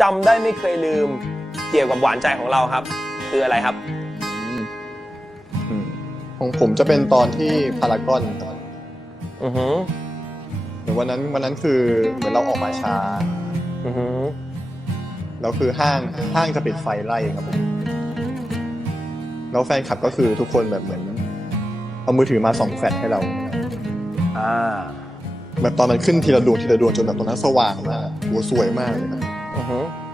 จำได้ไม่เคยลืม เกี่ยวกับหวานใจของเราครับ คืออะไรครับ อืมของผมจะเป็นตอนที่พารากอนอือหือหรือวันนั้นวันนั้นคือเหมือนเราออกมาช้า อือหือแล้วคือห้างห้างจะปิดไฟไล่ครับผมแล้วแฟนคลับก็คือทุกคนแบบเหมือนเอามือถือมาส่องแฟลชให้เราอ่า แบบตอนมันขึ้นทีละดวงทีละดวงจนแบบตรงนั้นสว่างมากโหสวยมากเลยครับ thank mm -hmm. you